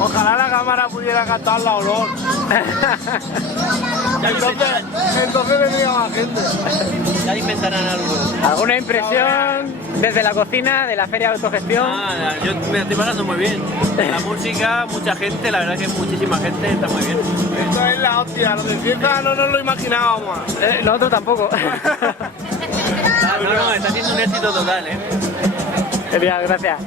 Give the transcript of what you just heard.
Ojalá la cámara pudiera captar la olor. Entonces vendría más gente. Ya inventarán algo. ¿Alguna impresión desde la cocina de la feria de autogestión? Yo me estoy pasando muy bien. La música, mucha gente, la verdad que muchísima gente, está muy bien. Esto es la hostia, lo de fiesta no nos lo imaginábamos. Nosotros tampoco. No, está siendo un éxito total, Genial, gracias.